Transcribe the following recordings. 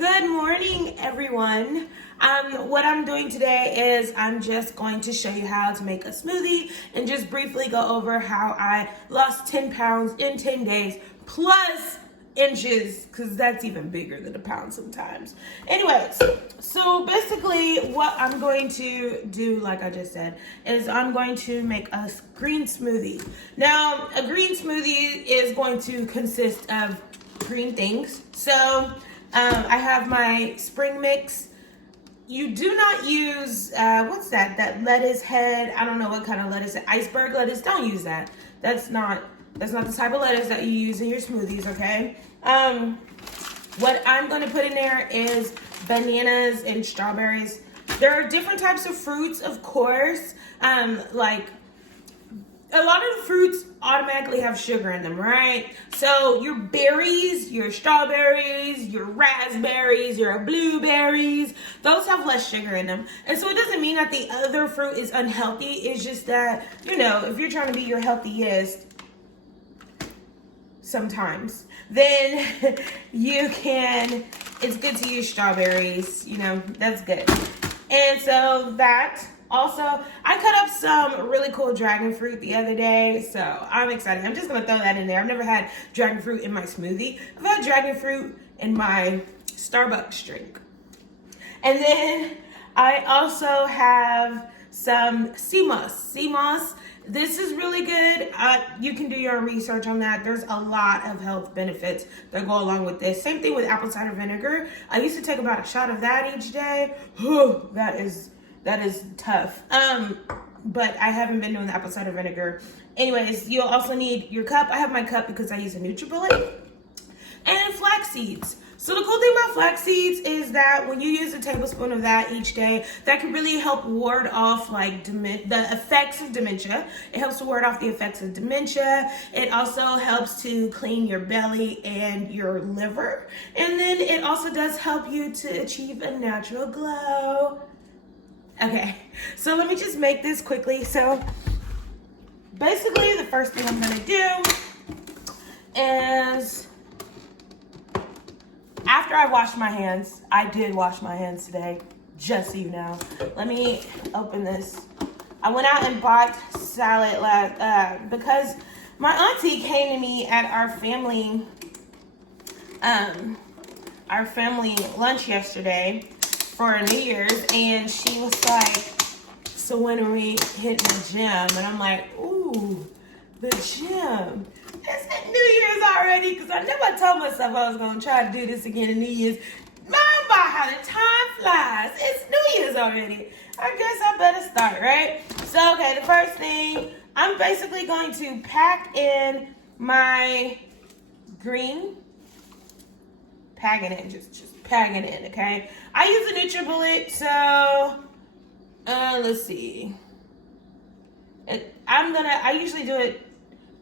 Good morning, everyone. What I'm doing today is I'm just going to show you how to make a smoothie and just briefly go over how I lost 10 pounds in 10 days plus inches, because that's even bigger than a pound sometimes. Anyways, so basically what I'm going to do, like I just said, is I'm going to make a green smoothie. Now, a green smoothie is going to consist of green things. So I have my spring mix. You do not use, what's that? That lettuce head. I don't know what kind of lettuce. Iceberg lettuce. Don't use that. That's not the type of lettuce that you use in your smoothies, okay? What I'm going to put in there is bananas and strawberries. There are different types of fruits, of course. Like a lot of the fruits automatically have sugar in them, right? So your berries, your strawberries, your raspberries, your blueberries, those have less sugar in them. And so it doesn't mean that the other fruit is unhealthy. It's just that, you know, if you're trying to be your healthiest sometimes, then it's good to use strawberries, you know, that's good. And so that. Also, I cut up some really cool dragon fruit the other day, so I'm excited. I'm just going to throw that in there. I've never had dragon fruit in my smoothie. I've had dragon fruit in my Starbucks drink. And then I also have some sea moss. Sea moss, this is really good. You can do your own research on that. There's a lot of health benefits that go along with this. Same thing with apple cider vinegar. I used to take about a shot of that each day. That is tough. But I haven't been doing the apple cider vinegar. Anyways, you'll also need your cup. I have my cup because I use a NutriBullet. And flax seeds. So the cool thing about flax seeds is that when you use a tablespoon of that each day, that can really help ward off like the effects of dementia. It helps to ward off the effects of dementia. It also helps to clean your belly and your liver. And then it also does help you to achieve a natural glow. Okay, so let me just make this quickly. So basically the first thing I'm gonna do is, after I wash my hands, I did wash my hands today, just so you know. Let me open this. I went out and bought salad because my auntie came to me at our family lunch yesterday for New Year's, and she was like, so when are we hitting the gym? And I'm like, ooh, the gym. It's New Year's already, because I know I told myself I was going to try to do this again in New Year's. Man, by how the time flies. It's New Year's already. I guess I better start, right? So, okay, the first thing, I'm basically going to pack in my green, packing it, just packing it in, okay? I use a NutriBullet, so let's see. I usually do it,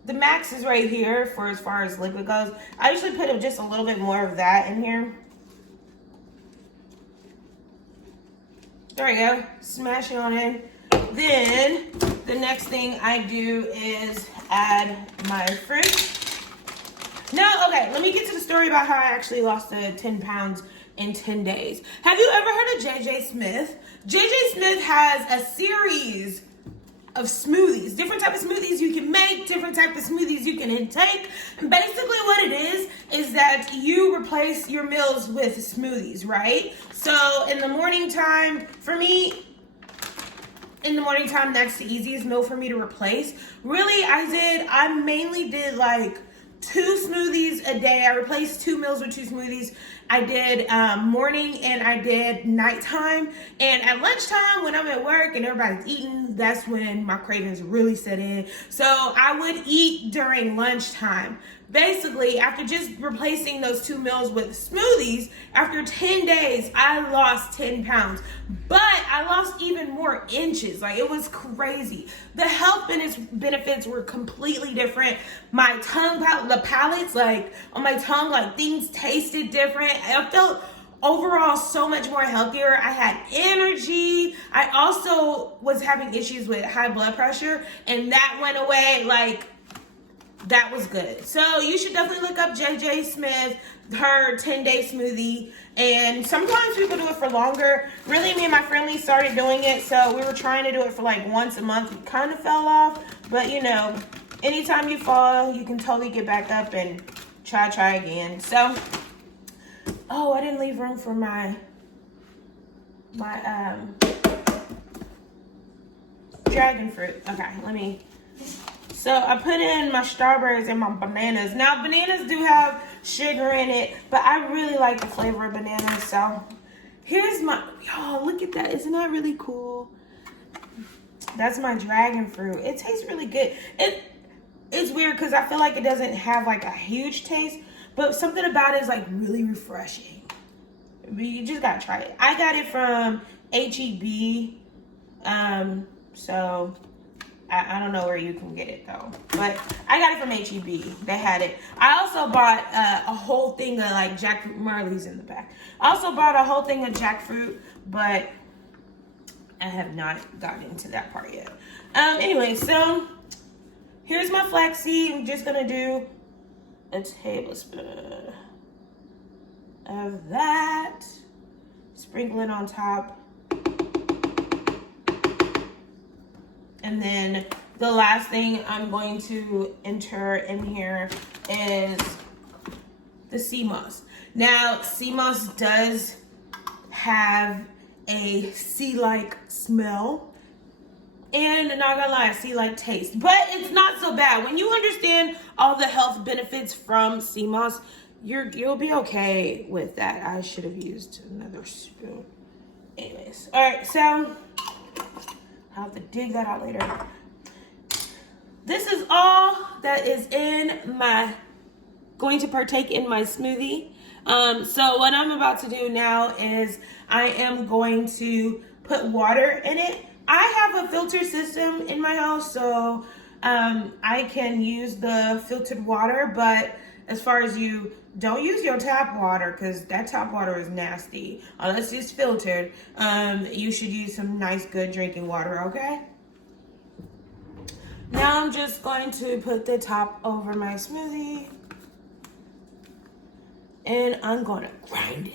the max is right here for as far as liquid goes. I usually put just a little bit more of that in here. There we go, smash it on in. Then the next thing I do is add my fruit. Now, okay, let me get to the story about how I actually lost the 10 pounds in 10 days. Have you ever heard of JJ Smith? JJ Smith has a series of smoothies, different type of smoothies you can make, different type of smoothies you can intake. And basically what it is that you replace your meals with smoothies, right? So in the morning time, for me, that's the easiest meal for me to replace. Really, I mainly did like 2 smoothies a day. I replaced 2 meals with 2 smoothies. I did morning and I did nighttime. And at lunchtime, when I'm at work and everybody's eating, that's when my cravings really set in. So I would eat during lunchtime. Basically, after just replacing those 2 meals with smoothies, after 10 days, I lost 10 pounds. But I lost even more inches. Like, it was crazy. The health benefits were completely different. My tongue, the palates, like, on my tongue, like, things tasted different. I felt overall so much more healthier. I had energy. I also was having issues with high blood pressure, and that went away, like, that was good. So you should definitely look up JJ Smith, her 10-day smoothie. And sometimes people do it for longer. Really, me and my family started doing it. So we were trying to do it for like once a month. We kind of fell off. But you know, anytime you fall, you can totally get back up and try again. So, oh, I didn't leave room for my dragon fruit. Okay, so I put in my strawberries and my bananas. Now, bananas do have sugar in it, but I really like the flavor of bananas. So here's my, y'all, look at that. Isn't that really cool? That's my dragon fruit. It tastes really good. It's weird because I feel like it doesn't have like a huge taste, but something about it is like really refreshing. You just gotta try it. I got it from HEB. So I don't know where you can get it though, but I got it from HEB. They had it. I also bought a whole thing of like jackfruit. Marley's in the back. I also bought a whole thing of jackfruit, but I have not gotten into that part yet. Anyway, so here's my flaxseed. I'm just gonna do a tablespoon of that. Sprinkle it on top. And then the last thing I'm going to enter in here is the sea moss. Now, sea moss does have a sea-like smell. And not gonna lie, sea-like taste. But it's not so bad. When you understand all the health benefits from sea moss, you'll be okay with that. I should have used another spoon. Anyways, all right, so I'll have to dig that out later. This is all that is going to partake in my smoothie. So what I'm about to do now is I am going to put water in it. I have a filter system in my house, so I can use the filtered water, but as far as you don't use your tap water, because that tap water is nasty. Unless it's filtered, you should use some nice, good drinking water, okay? Now I'm just going to put the top over my smoothie. And I'm going to grind it.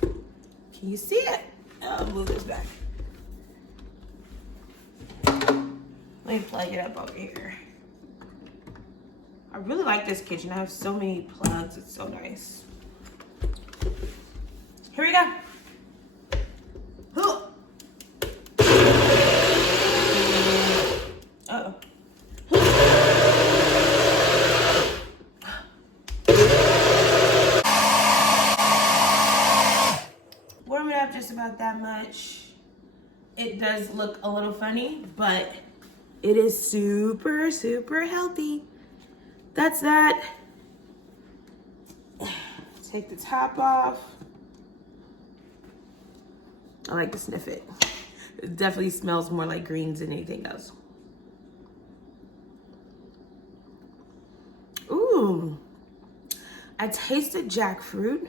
Can you see it? I'll move this back. Let me plug it up over here. I really like this kitchen. I have so many plugs. It's so nice. Here we go. Uh-oh. Warm it up just about that much. It does look a little funny, but it is super, super healthy. That's that. Take the top off. I like to sniff it. It definitely smells more like greens than anything else. Ooh. I tasted jackfruit.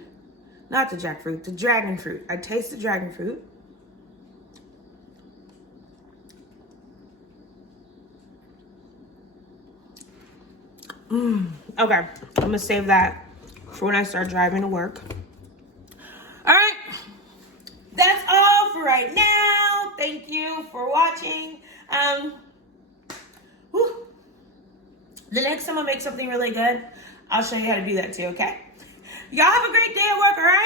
Not the jackfruit, the dragon fruit. I taste the dragon fruit. Okay, I'm gonna save that for when I start driving to work. All right, that's all for right now. Thank you for watching. The next time I make something really good, I'll show you how to do that too, okay? Y'all have a great day at work, all right?